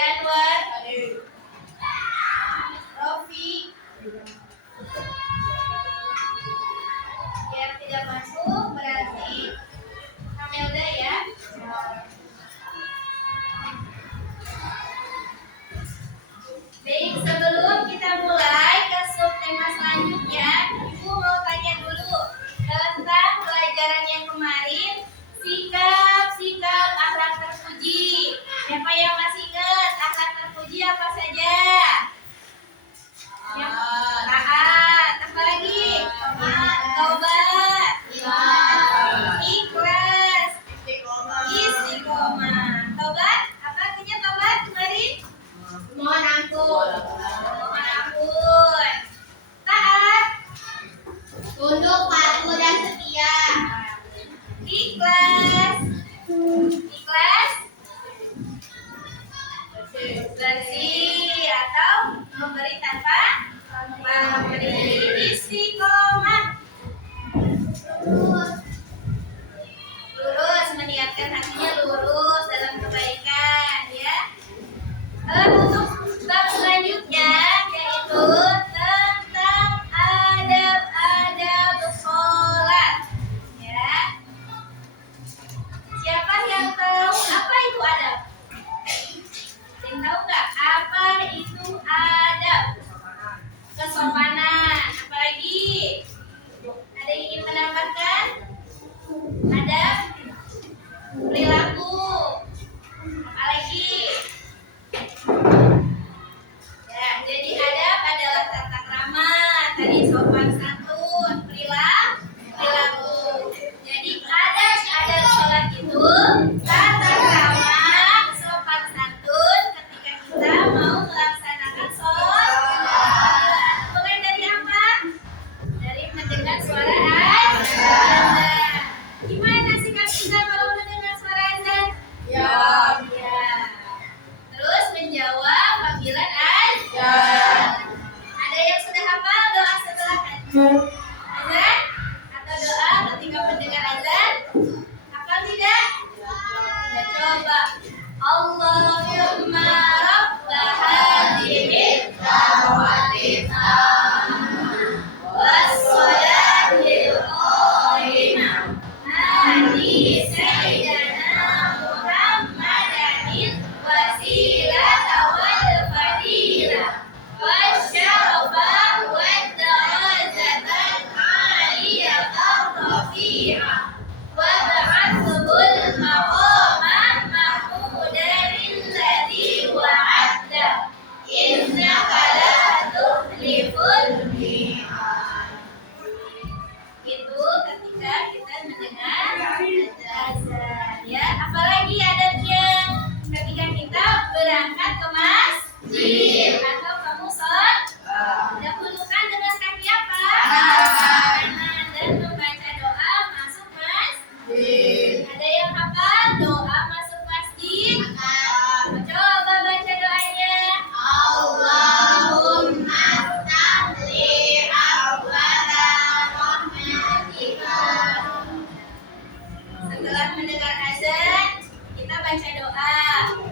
Yanwar, Rofi, yang tidak masuk berarti Kamelda ya. Baik, sebelum kita mulai ke subtema selanjutnya, Ibu mau tanya dulu tentang pelajaran yang kemarin, sikap akhlak terpuji. Siapa yang masih ingat akhlak terpuji apa saja? Taat, apa lagi? Tobat, ikhlas, istiqomah. Tobat, apa artinya tobat kemarin? Mohon ampun. Taat, Tunduk, patuh, dan setia. ikhlas, bersih atau memberi tanpa memberi. Istiqomah, lurus, meniatkan hatinya lurus dalam kebaikan ya. Untuk bab selanjutnya yaitu tentang adab-adab sholat ya. Siapa yang tahu apa itu adab? Yang tahu nggak apa itu adab? Kesopanan. Apalagi? Ada yang ingin menambahkan? Adab perilaku. Apalagi? Ya, jadi adab adalah tata krama, tadi sopan santun, perilaku. Jadi adab sholat itu tata krama, sopan santun ketika kita mau melaksanakan sholat. Mulai dari apa? Dari mendengar suara azan. Gimana sikap kita kalau mendengar suara azan? Ya. Terus menjawab panggilan azan. Ada yang sudah hafal doa setelah azan? Atau doa ketika mendengar azan? Hafal tidak? Ya, coba. Allahumma rabba hadhihi da'watin wassalatil qa'imah Ati sayyidina Muhammadin wasilata wal fadilah wasyarafa wad darajatal aliyatar rafi'ah wa ba'athul maqamah mahmudan alladhi wa'adda innaka la tukhliful mi'ad. Itu ketika kita mendengar azan ya. Apalagi adabnya ketika kita berangkat ke masjid atau ke musola, dahulukan dengan kaki apa? Kanan dan membaca doa masuk masjid. Ada yang hafal doa masuk masjid? Coba baca doanya. Allahumma ftahli abwaba rahmatika. Setelah mendengar azan, kita baca doa.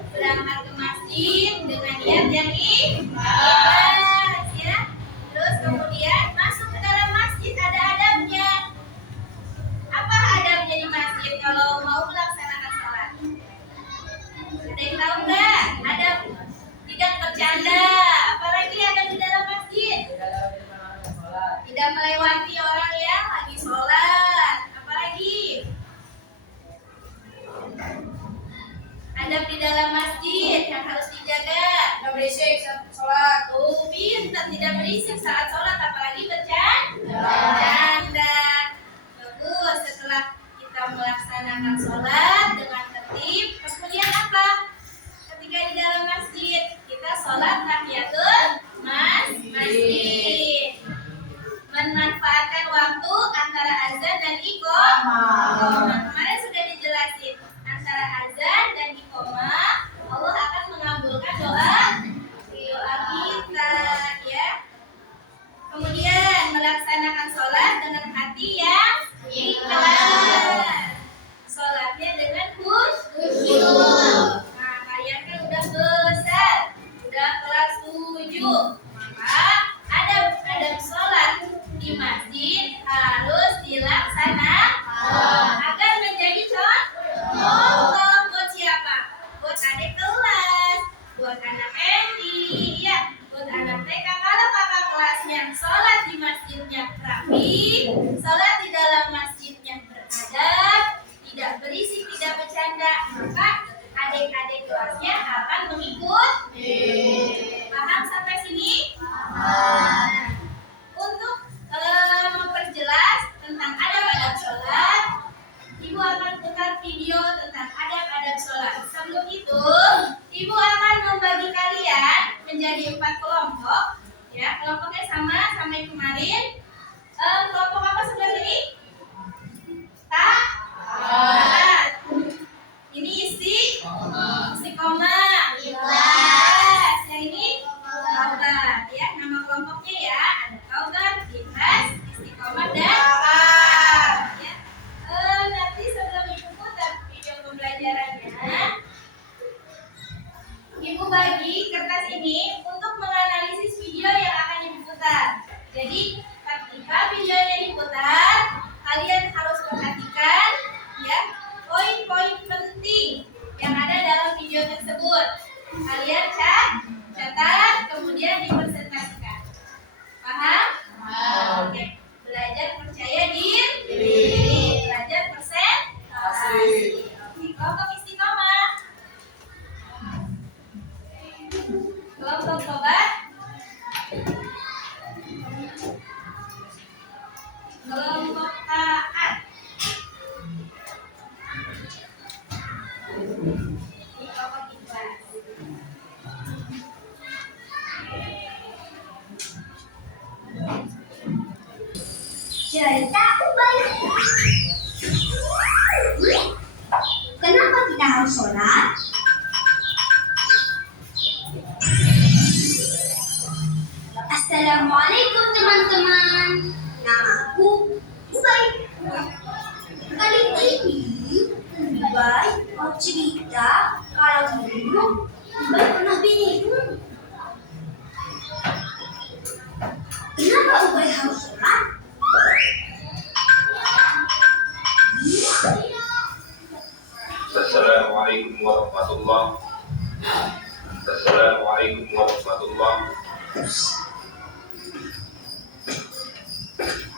Berangkat ke masjid dengan niat yang ikhlas ya. Terus kemudian masuk ke dalam masjid, ada adabnya. Apa adabnya di masjid kalau mau melaksanakan sholat? Ada yang tahu nggak? Adab tidak bercanda. Apalagi ada di dalam masjid? Tidak melewati orang yang lagi sholat. Apalagi? Adab di dalam masjid yang harus dijaga. Tidak berisik saat sholat. Pintar, tidak berisik saat sholat, apalagi bercanda. Bagus. Setelah kita melaksanakan sholat dengan tertib, kemudian apa? Ketika di dalam masjid, kita sholat tahiyatul masjid. Memanfaatkan waktu antara azan dan iqamah. Kemarin sudah dijelasin antara azan dan iqamah, Allah akan mengabulkan doa kita ya. Kemudian melaksanakan sholat Maka adab sholat di masjid harus dilaksanakan agar menjadi contoh buat siapa? Buat adik kelas, buat anak MI, ya, buat anak TK. Kalau kakak kelasnya sholat di masjidnya rapi, sholat di dalam masjidnya beradab, tidak berisik, tidak bercanda, maka adik-adik kelasnya akan mengikut. Paham sampai sini? Nah, untuk memperjelas tentang adab-adab sholat, Ibu akan putar video tentang adab-adab sholat. Sebelum itu, Ibu akan membagi kalian menjadi 4 kelompok. Ya, kelompoknya sama yang kemarin. Kelompok apa sebelah sini? Taat. Ini istiqomah. Ikhlas. Yang ini taubat. Ya, nama kelompoknya ya ada taubat, ikhlas, istiqomah dan taat. Ya. Nanti sebelum Ibu putar video pembelajarannya, Ibu bagi kertas ini untuk menganalisis video yang akan Ibu putar. Jadi ketika videonya diputar, kalian harus perhatikan ya poin-poin penting yang ada dalam video tersebut. Kalian catat, kemudian dipresentasikan. Paham? Oke. Belajar percaya diri. Belajar presentasi. Kelompok istiqomah. Kelompok tobat. Kelompok taat. Kelompok ikhlas. Cerita Ubay. Kenapa kita harus sholat? Assalamualaikum teman-teman. Namaku Ubay. Kali ini Ubay mau cerita kalau dulu Ubay pernah bingung. Kenapa Ubay harus sholat? Assalamualaikum warahmatullahi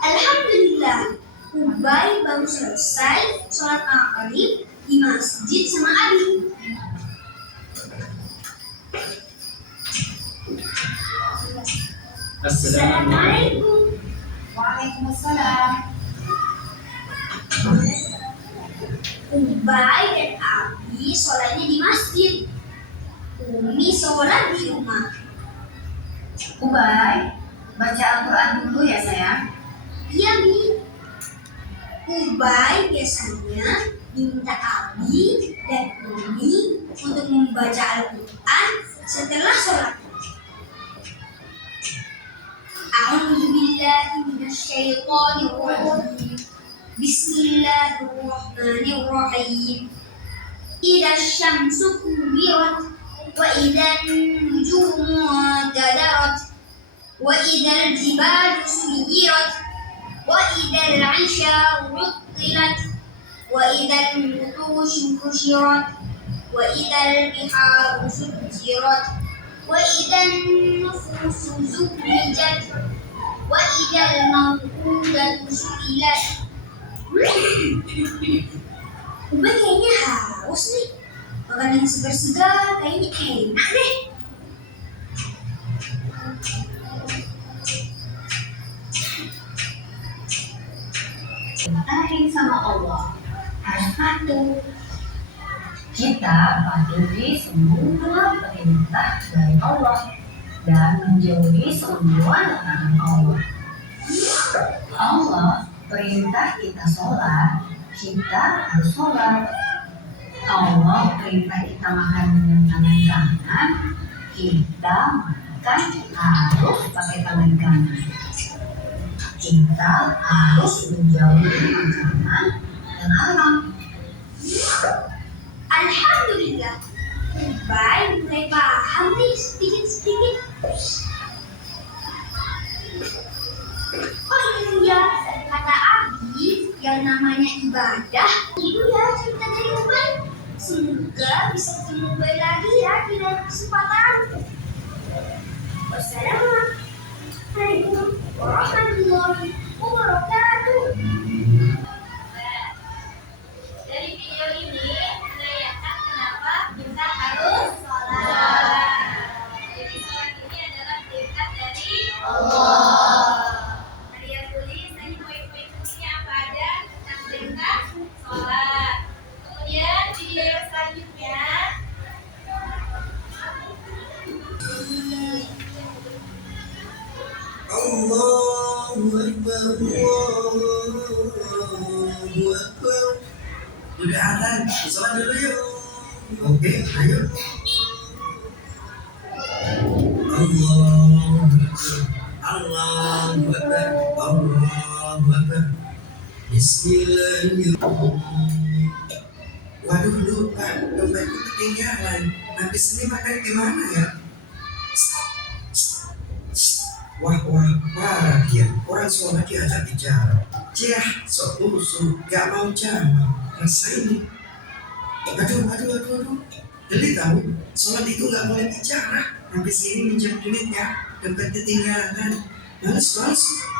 Alhamdulillah, Ubay baru selesai sholat maghrib di masjid sama Abi. Assalamualaikum. Waalaikumsalam. Ubay dan Abi sholatnya di masjid. Umi sholat di rumah. Ubay, baca Al-Quran dulu ya sayang. Iya, Bi. Ubay biasanya diminta Abi dan Umi untuk membaca Al-Quran setelah sholat. A'udzubillahi minasyaitonirrajim. Bismillahirrahmanirrahim. Idza syamsu kuwirat wa idza nujumu tadarat wa idza jibalu suyirat wa idza al-'isharu uttilat wa idza al-wuhushu hushirat wa idza al-biharu sujjirat wa idza an-nufusu zuwijat wa idza al-maw'udatu su'ilat. Ubay kayaknya haus nih. Makan yang segar-segar kayaknya enak deh. Taat sama Allah, harus patuh. Kita patuhi semua perintah dari Allah dan menjauhi semua larangan Allah. Allah perintah kita sholat, kita harus sholat. Allah perintah kita makan dengan tangan kanan, kita makan harus pakai tangan kanan. Kita harus menjauhi makanan yang haram. Alhamdulillah, Ubay mulai paham nih sedikit-sedikit. iya, kata Abi, yang namanya ibadah itu ya cerita dari Ubay. Semoga bisa ketemu Ubay lagi ya di lain kesempatan. Wassalamualaikum warahmatullahi wabarakatuh. Dari video ini menanyakan kenapa kita harus sholat. Jadi sholat ini adalah perintah dari Allah. Kalian tulis tadi poin-poin-poinnya apa aja tentang perintah sholat. Kemudian video yang selanjutnya Allahu Akbar, Allahu Akbar. Udah azan, sholat dulu yuk. Oke, ayo. Allahu Akbar, Allahu Akbar, Allahu Akbar. Bismillahirrahmanirrahim. Waduh lupa, dompetku ketinggalan. Habis ini makan gimana ya? Wah, dia orang sholat diajak bicara. Ciah, sok usul, gak mau jawab. Rasa ini. Aduh. Deli tahu, sholat itu gak boleh bicara. Sampai sini minjem duitnya, dompet ketinggalan. Males.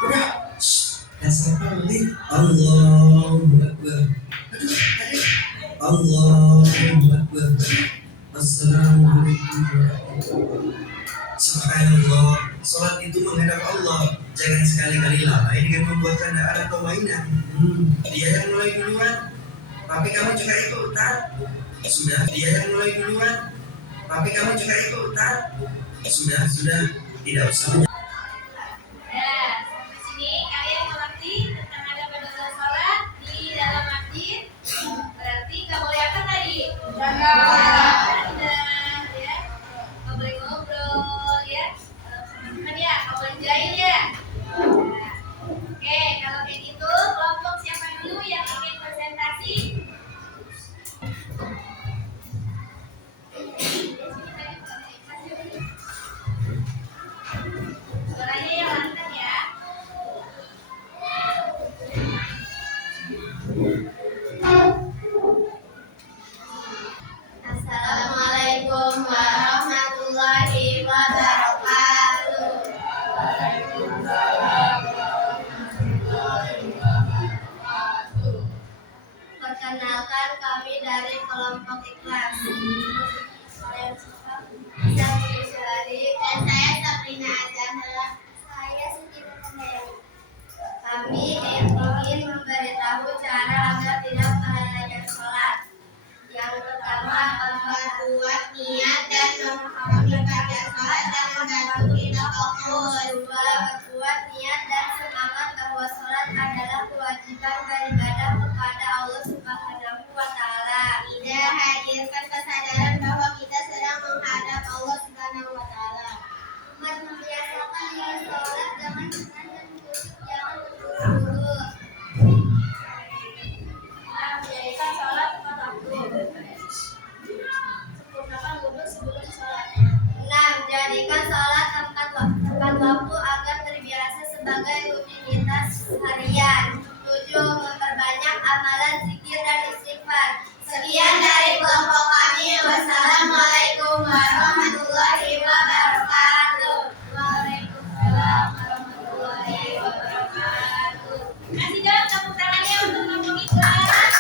Udah, dasar pelit. Allahu Akbar. Aduh. Allahu Akbar. Assalamualaikum warahmatullahi wabarakatuh. Subhanallah, sholat itu menghadap Allah. Jangan sekali-kali lalai dengan membuat candaan atau mainan. Dia yang mulai duluan, tapi kamu juga ikutan. Sudah, dia yang mulai duluan, tapi kamu juga ikutan. Sudah, tidak usah. ya, sampai sini kalian mengerti tentang adab-adab sholat di dalam masjid. Berarti nggak boleh apa tadi? Udah, ya. Nggak boleh ngobrol, ya. Kan ya, nggak boleh jahil ya. Nah, oke, kalau kayak gitu, kelompok siapa dulu yang ingin presentasi? Suaranya yang lantang ya. Assalamualaikum warahmatullahi wabarakatuh. Perkenalkan kami dari kelompok ikhlas. Saya Syari dan saya Sabrina Azahra. Saya Siti Nurhayati. Kami ingin memberitahu cara agar tidak melalaikan sholat. Yang pertama, memperkuat niat dan memahami bagian sholat dan membantu kita fokus. Dua, memperkuat niat dan semangat bahwa sholat adalah kewajiban beribadah kepada Allah Subhanahu wa Ta'ala. Tiga, hadirkan kesadaran bahwa kita sedang menghadap Allah Subhanahu wa Ta'ala. Empat, membiasakan diri sholat dengan tenang dan khusyuk, jangan terburu-buru. Menjadikan sholat tepat waktu. Sempurnakan wudhu sebelum sholat. 6. Jadikan sholat tepat waktu agar terbiasa sebagai rutinitas harian. 7. Memperbanyak amalan zikir dan istighfar. Sekian dari kelompok kami. Wassalamualaikum warahmatullahi wabarakatuh. Waalaikumsalam warahmatullahi wabarakatuh. Kasih dong tepuk tangannya untuk kelompok ikhlas.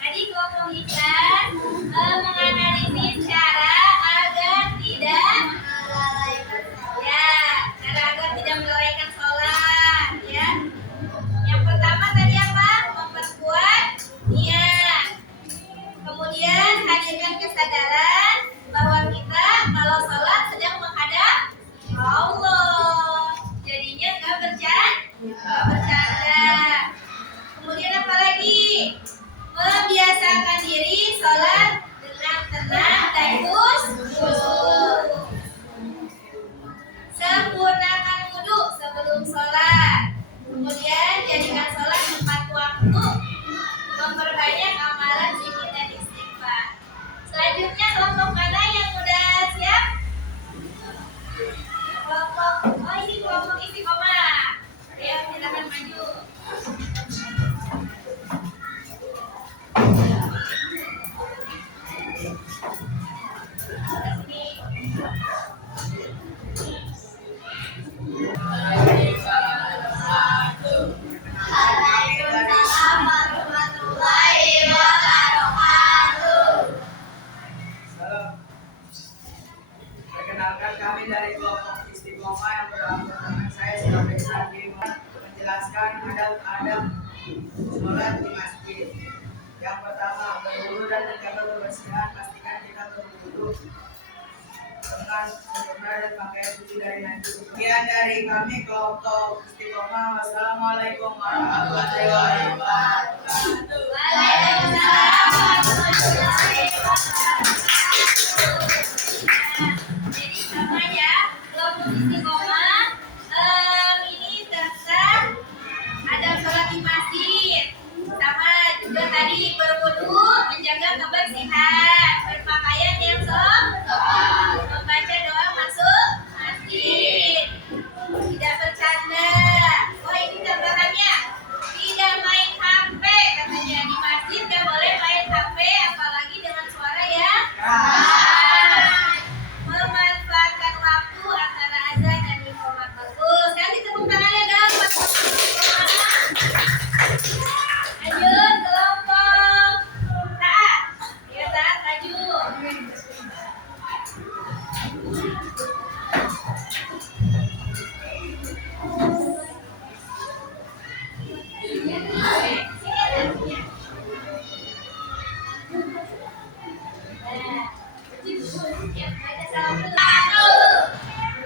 Tadi kelompok ikhlas menganalisis cara agar tidak melalaikan sholat, ya. Yang pertama tadi apa? Memperkuat niat. Kemudian hadirkan kesadaran bahwa kita kalau sholat sedang menghadap Allah. Jadinya nggak bercanda. Kemudian apa lagi? Membiasakan diri sholat dengan tenang dan khusyuk. Sempurnakan wudhu sebelum sholat. Kemudian jadikan sholat tepat waktu. Memperbanyak amalan zikir dan istighfar. Selanjutnya dengan sempurna dan pakaian suci dari najis. Sekian dari kami kelompok Istiqomah. Wassalamualaikum warahmatullahi wabarakatuh. Jadi sama ya, kelompok istiqomah ini tentang ada sholat di masjid, sama juga tadi berwudu, menjaga kebersihan, berpakaian yang sopan, membaca doa masuk masjid, tidak bercanda. Oh ini tambahannya, tidak main HP katanya di masjid, nggak boleh main HP, apalagi dengan suara yang keras. Memanfaatkan waktu antara azan dan iqamah bagus. Kasih tepuk tangannya dong buat kelompok istiqomah. Lanjut kelompok taat. Ya taat maju.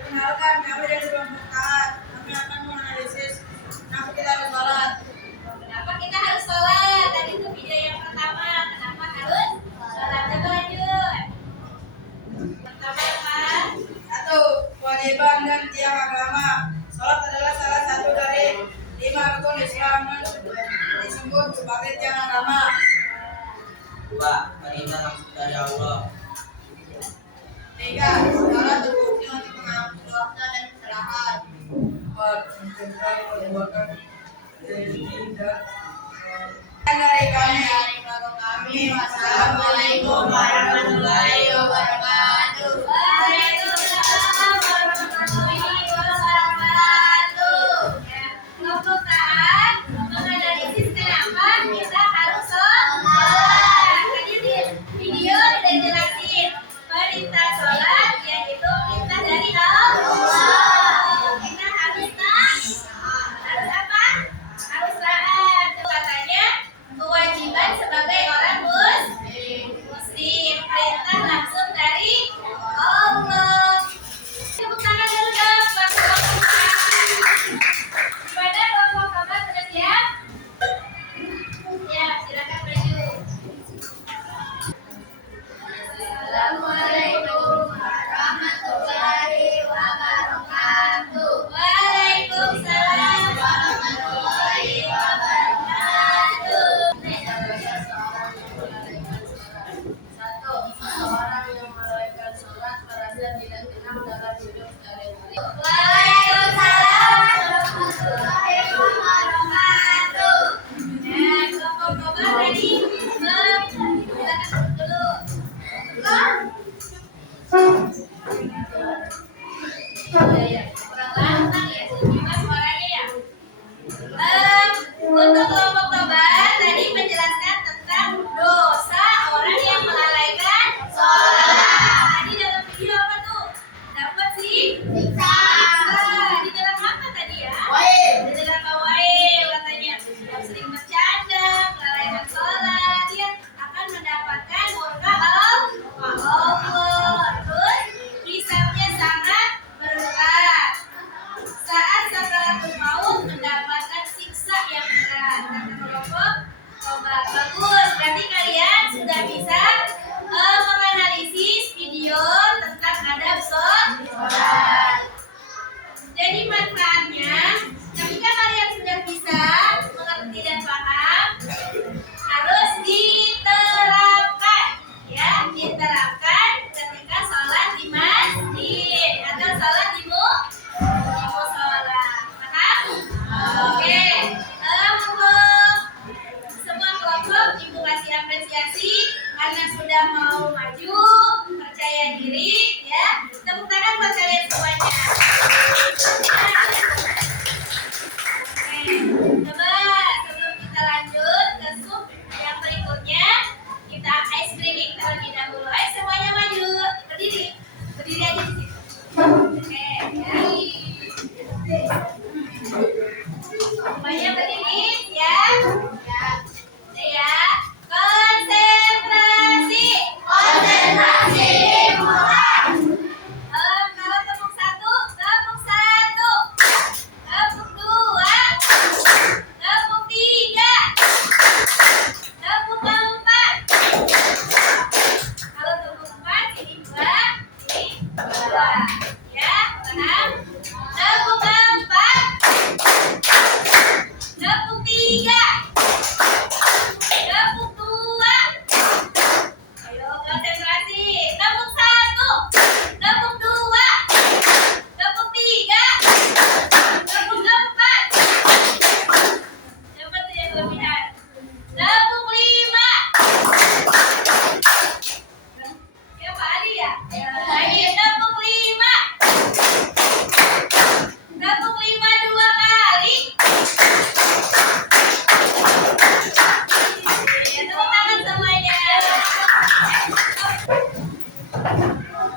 Perkenalkan, kami dari kelompok taat. Kami akan menganalisis kenapa kita harus sholat. Kenapa kita harus sholat? Tadi itu video yang pertama. Kenapa harus sholat? Coba lanjut. Pertama apa? Satu, kewajiban dan tiang agama. Sholat adalah salah satu dari 5 rukun Islam yang disebut sebagai tiang agama. 2. Perintah langsung dari Allah. 3. Sholat terbukti untuk mengampuni dosa dan kesalahan. 4. Mencegah perbuatan dari kami. Wassalamualaikum warahmatullahi wabarakatuh. Waalaikumsalam warahmatullahi wabarakatuh. Ya, kelompok taat menganalisis kenapa kita harus sholat. Tadi di video udah jelasin perintah sholat yaitu perintah dari Allah. Kita harus taat. Harus apa? Harus taat. Katanya kewajiban sebagai orang muslim.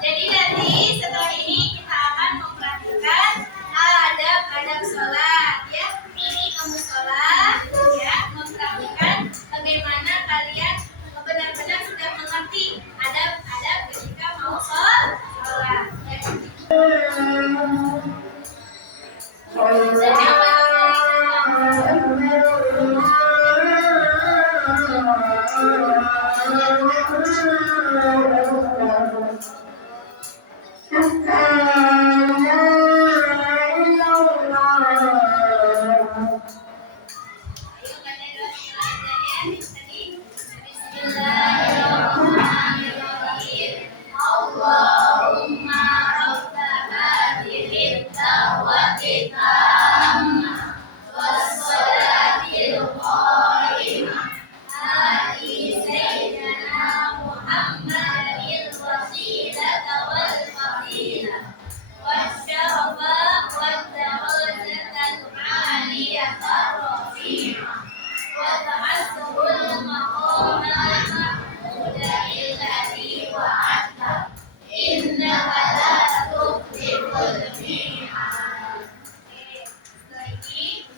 Jadi nanti setelah ini kita akan memperhatikan adab-adab sholat ya. Ini kamu sholat ya, memperhatikan bagaimana kalian benar-benar sudah mengerti adab-adab ketika mau sholat ya. Ayo baca doa selanjutnya tadi. Bismillahirrahmanirrahim. Allahumma rabba hadhihi da'wati tammah wassalatil qa'imah ati sayyidina Muhammadil wasilata wal fadilah wasyarafa wat darajatan 'aliyatan rafi'ah wa ta'assubul maqamal mahmuda illati wa'adta innaka la tukhliful mi'ad. Lagi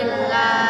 illa